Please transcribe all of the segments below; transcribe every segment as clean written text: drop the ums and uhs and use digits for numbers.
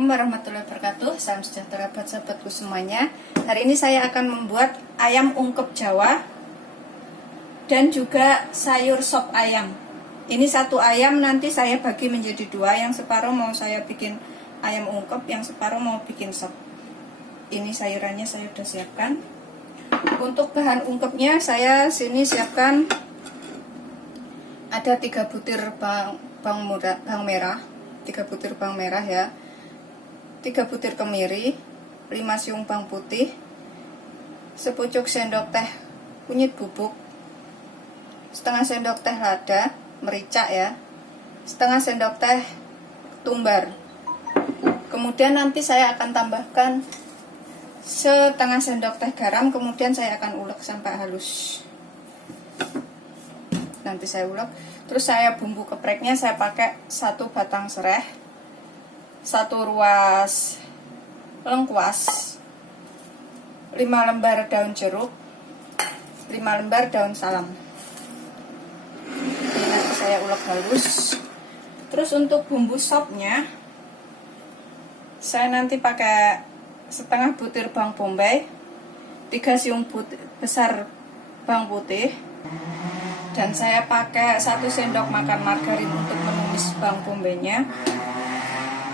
Assalamualaikum warahmatullahi wabarakatuh. Salam sejahtera buat sahabatku semuanya. Hari ini saya akan membuat ayam ungkep Jawa dan juga sayur sop ayam. Ini satu ayam nanti saya bagi menjadi dua. Yang separuh mau saya bikin ayam ungkep, yang separuh mau bikin sop. Ini sayurannya saya sudah siapkan. Untuk bahan ungkepnya saya sini siapkan ada 3 butir bawang merah, 3 butir bawang merah ya, 3 butir kemiri, 5 siung bawang putih, sepucuk sendok teh kunyit bubuk, setengah sendok teh lada merica ya, setengah sendok teh tumbar. Kemudian nanti saya akan tambahkan setengah sendok teh garam, kemudian saya akan ulek sampai halus. Nanti saya ulek. Terus saya bumbu gepreknya saya pakai 1 batang serai, 1 ruas lengkuas, 5 lembar daun jeruk, 5 lembar daun salam. Ini nanti saya ulek halus. Terus untuk bumbu sopnya saya nanti pakai setengah butir bawang bombay, 3 siung besar bawang putih, dan saya pakai 1 sendok makan margarin untuk menumis bawang bombaynya.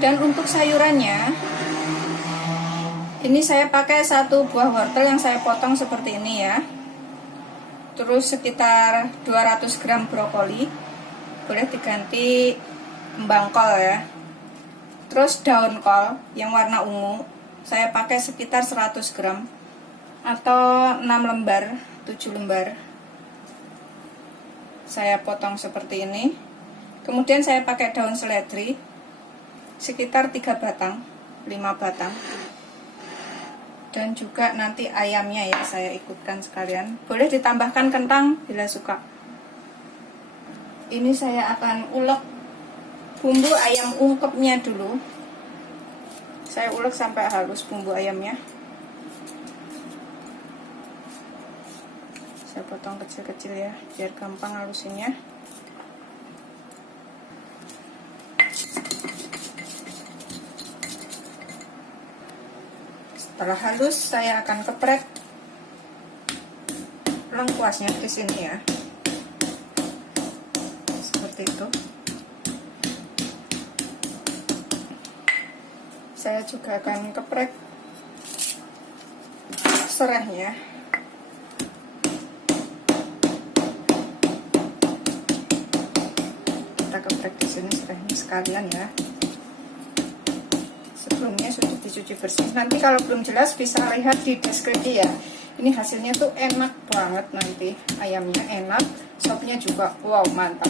Dan untuk sayurannya ini saya pakai 1 buah wortel yang saya potong seperti ini ya. Terus sekitar 200 gram brokoli, boleh diganti kembang kol ya. Terus daun kol yang warna ungu saya pakai sekitar 100 gram atau 6 lembar, 7 lembar. Saya potong seperti ini. Kemudian saya pakai daun seledri sekitar 3 batang, 5 batang. Dan juga nanti ayamnya ya saya ikutkan sekalian. Boleh ditambahkan kentang bila suka. Ini saya akan ulek bumbu ayam ungkepnya dulu. Saya ulek sampai halus bumbu ayamnya. Saya potong kecil-kecil ya, biar gampang halusinnya. Setelah halus, saya akan keprek lengkuasnya di sini ya, seperti itu. Saya juga akan keprek serainya. Kita keprek di sini serainya sekalian ya. Sebelumnya sudah dicuci bersih. Nanti kalau belum jelas bisa lihat di deskripsi ya. Ini hasilnya tuh enak banget nanti. Ayamnya enak, sopnya juga wow mantap.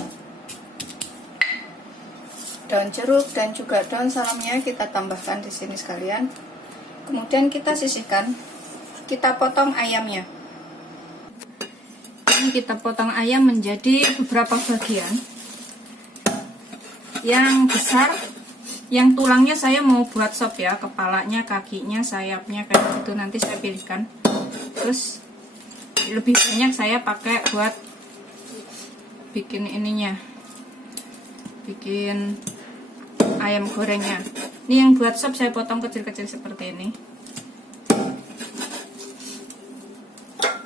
Daun jeruk dan juga daun salamnya kita tambahkan di sini sekalian. Kemudian kita sisihkan. Kita potong ayamnya. Ini kita potong ayam menjadi beberapa bagian. Yang besar, yang tulangnya saya mau buat sop ya, kepalanya, kakinya, sayapnya kayak gitu nanti saya pilihkan. Terus lebih banyak saya pakai buat bikin ininya, bikin ayam gorengnya. Ini yang buat sop saya potong kecil-kecil seperti ini.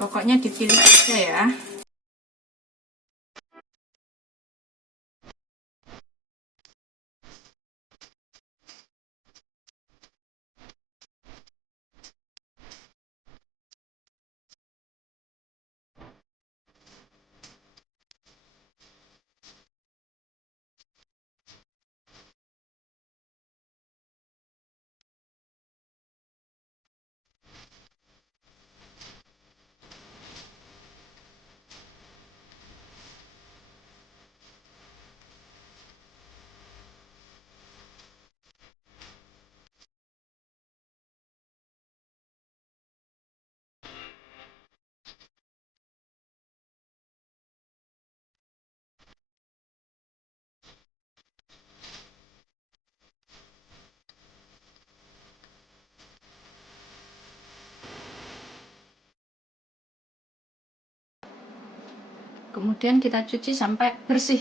Pokoknya dipilih aja ya. Kemudian kita cuci sampai bersih.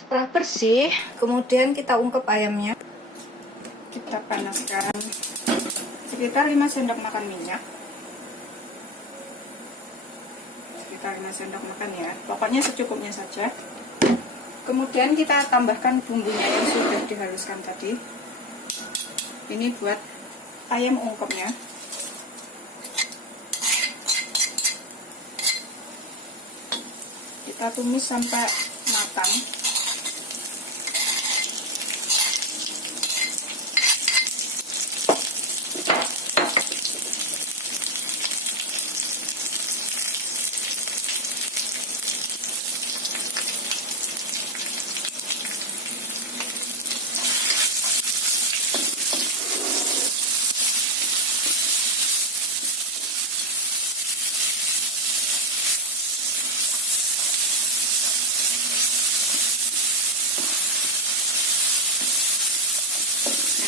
Setelah bersih, kemudian kita ungkep ayamnya. Kita panaskan sekitar 5 sendok makan minyak. Sekitar 5 sendok makan ya. Pokoknya secukupnya saja. Kemudian kita tambahkan bumbunya yang sudah dihaluskan tadi. Ini buat ayam ungkepnya. Kita tumis sampai matang.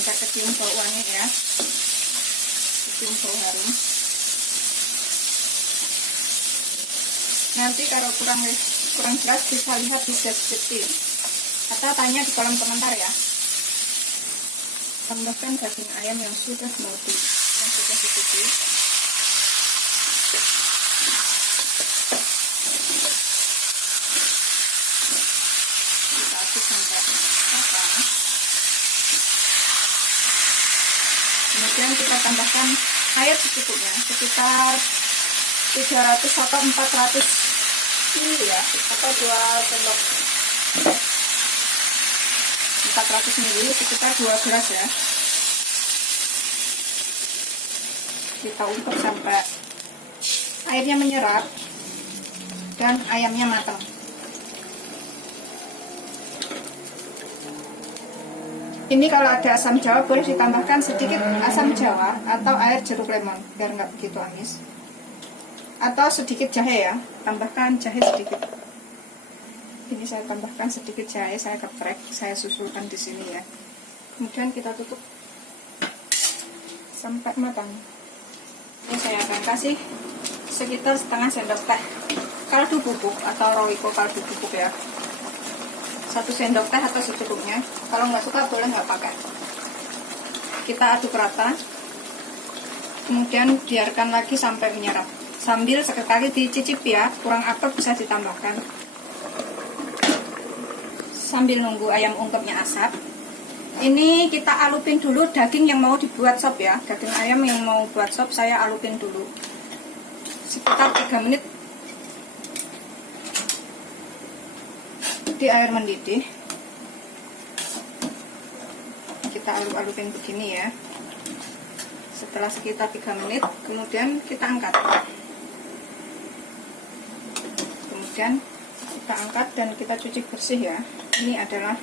Sampai kecium bau wangi ya, kecium bau harum. Nanti kalau kurang jelas bisa lihat di deskripsi atau tanya di kolom komentar ya. Tambahkan daging ayam yang sudah mati, yang sudah dicuci. Kita aduk sampai matang. Kemudian kita tambahkan air secukupnya, sekitar 300 atau 400 ml ya, atau 2 sendok 400 ml, sekitar 2 gelas ya. Kita ungkep sampai airnya menyerap dan ayamnya matang. Ini kalau ada asam jawa boleh ditambahkan sedikit asam jawa atau air jeruk lemon biar nggak begitu amis. Atau sedikit jahe ya, tambahkan jahe sedikit. Ini saya tambahkan sedikit jahe, saya geprek, saya susulkan di sini ya. Kemudian kita tutup sampai matang. Ini saya akan kasih sekitar setengah sendok teh kaldu bubuk atau roiko kaldu bubuk ya. 1 sendok teh atau secukupnya. Kalau nggak suka boleh nggak pakai. Kita aduk rata. Kemudian biarkan lagi sampai menyerap. Sambil sekali dicicip ya, kurang apel bisa ditambahkan. Sambil nunggu ayam ungkepnya asap. Ini kita alupin dulu daging yang mau dibuat sop ya. Daging ayam yang mau buat sop saya alupin dulu. Sekitar 3 menit di air mendidih. Kita alupin begini ya. Setelah sekitar 3 menit kemudian kita angkat. Kemudian kita angkat dan kita cuci bersih ya. Ini adalah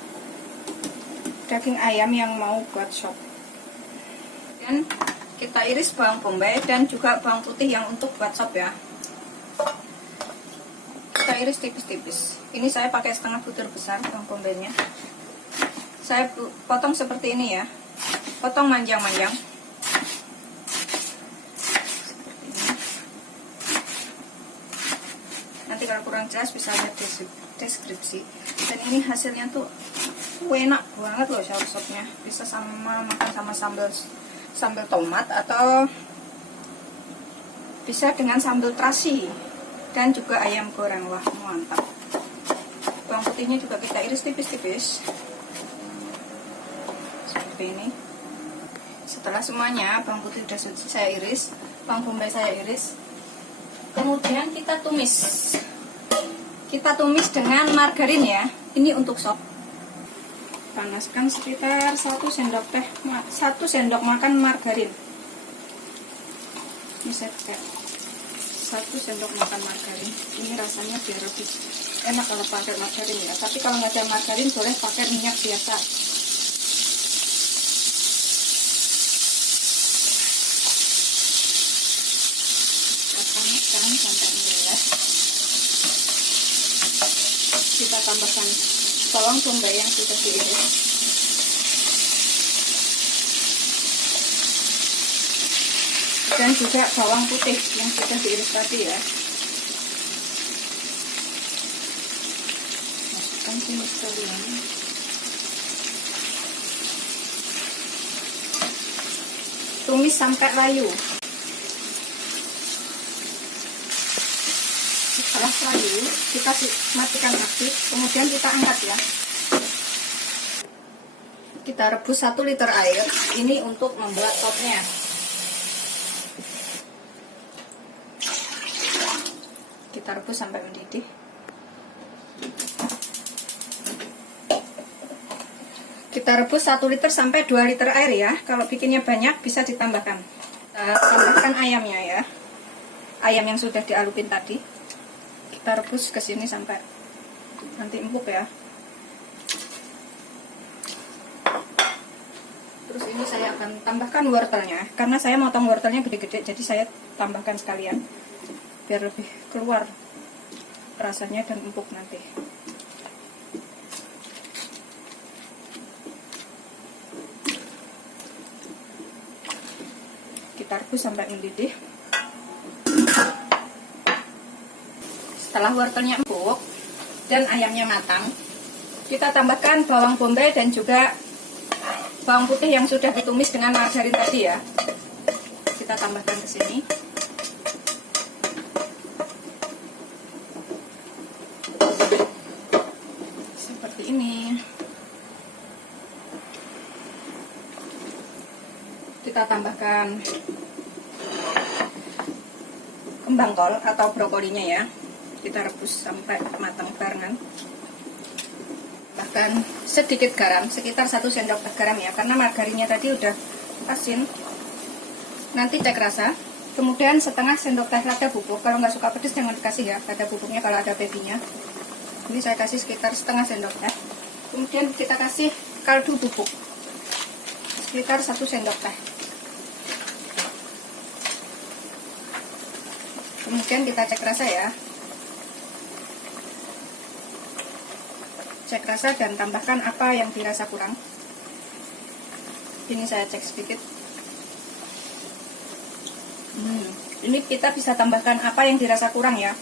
daging ayam yang mau buat sop. Dan kita iris bawang bombay dan juga bawang putih yang untuk buat sop ya. Kita iris tipis-tipis. Ini saya pakai setengah butir besar bawang bombaynya. Saya potong seperti ini ya. Potong manjang-manjang. Nanti kalau kurang jelas bisa lihat deskripsi. Dan ini hasilnya tuh enak banget loh sopnya. Bisa sama makan sama sambal tomat atau bisa dengan sambal terasi. Dan juga ayam goreng, wah mantap. Bawang putihnya juga kita iris tipis-tipis seperti ini. Setelah semuanya bawang putih sudah saya iris, bawang bombay saya iris, kemudian kita tumis dengan margarin ya. Ini untuk sop. Panaskan sekitar 1 sendok makan margarin. Ini saya pakai 1 sendok makan margarin. Ini rasanya biar lebih enak kalau pakai margarin ya. Tapi kalau nggak ada margarin boleh pakai minyak biasa. Kita panaskan sampai meleleh. Kita tambahkan bawang bombay yang sudah diiris. Dan juga bawang putih yang sudah diiris tadi ya. Masukkan sini sekalian. Tumis sampai layu. Setelah layu, kita matikan api, kemudian kita angkat ya. Kita rebus 1 liter air. Ini untuk membuat sopnya. Kita rebus sampai mendidih. Kita rebus 1 liter sampai 2 liter air ya. Kalau bikinnya banyak bisa ditambahkan. Kita tambahkan ayamnya ya. Ayam yang sudah dialupin tadi. Kita rebus ke sini sampai nanti empuk ya. Terus ini saya akan tambahkan wortelnya. Karena saya motong wortelnya gede-gede, jadi saya tambahkan sekalian biar lebih keluar rasanya dan empuk nanti. Kita rebus sampai mendidih. Setelah wortelnya empuk dan ayamnya matang, kita tambahkan bawang bombay dan juga bawang putih yang sudah ditumis dengan margarin tadi ya. Kita tambahkan ke sini. Seperti ini. Kita tambahkan kembang kol atau brokolinya ya. Kita rebus sampai matang barengan. Bahkan sedikit garam, sekitar 1 sendok teh garam ya, karena margarinnya tadi udah asin. Nanti cek rasa. Kemudian setengah sendok teh lada bubuk. Kalau nggak suka pedas jangan dikasih ya lada bubuknya kalau ada babynya. Ini saya kasih sekitar setengah sendok teh. Kemudian kita kasih kaldu bubuk sekitar 1 sendok teh. Kemudian kita cek rasa ya. Cek rasa dan tambahkan apa yang dirasa kurang. Ini saya cek sedikit. Ini kita bisa tambahkan apa yang dirasa kurang ya.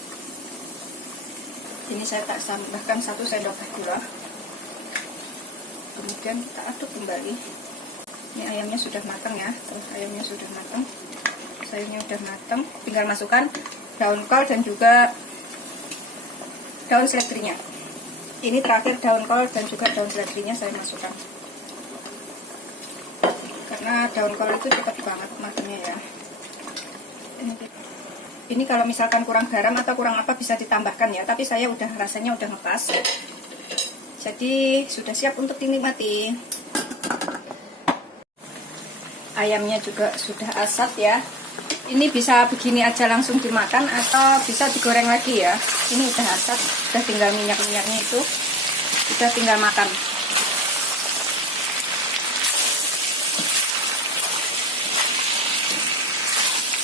Ini saya tak tambahkan 1 sendok teh gula. Kemudian kita aduk kembali. Ini ayamnya sudah matang ya. Terus ayamnya sudah matang, sayurnya sudah matang. Tinggal masukkan daun kol dan juga daun seledrinya. Ini terakhir daun kol dan juga daun seledrinya saya masukkan. Karena daun kol itu cepat banget matangnya ya. Ini kalau misalkan kurang garam atau kurang apa bisa ditambahkan ya. Tapi saya udah rasanya udah ngepas. Jadi sudah siap untuk dinikmati. Ayamnya juga sudah asat ya. Ini bisa begini aja langsung dimakan atau bisa digoreng lagi ya. Ini udah asat, udah tinggal minyak-minyaknya itu, udah tinggal makan.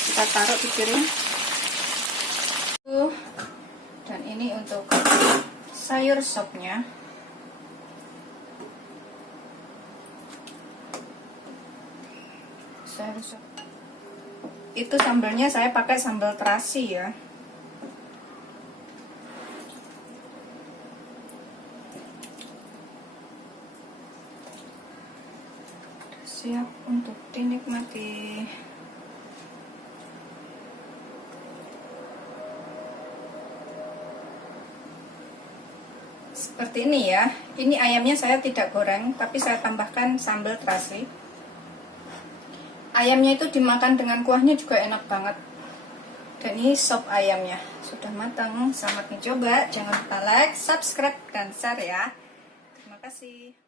Kita taruh di piring. Dan ini untuk sayur sopnya. Sayur sop. Itu sambalnya saya pakai sambal terasi ya. Siap untuk dinikmati. Seperti ini ya. Ini ayamnya saya tidak goreng, tapi saya tambahkan sambal terasi. Ayamnya itu dimakan dengan kuahnya juga enak banget. Dan ini sop ayamnya sudah matang. Selamat mencoba. Jangan lupa like, subscribe, dan share ya. Terima kasih.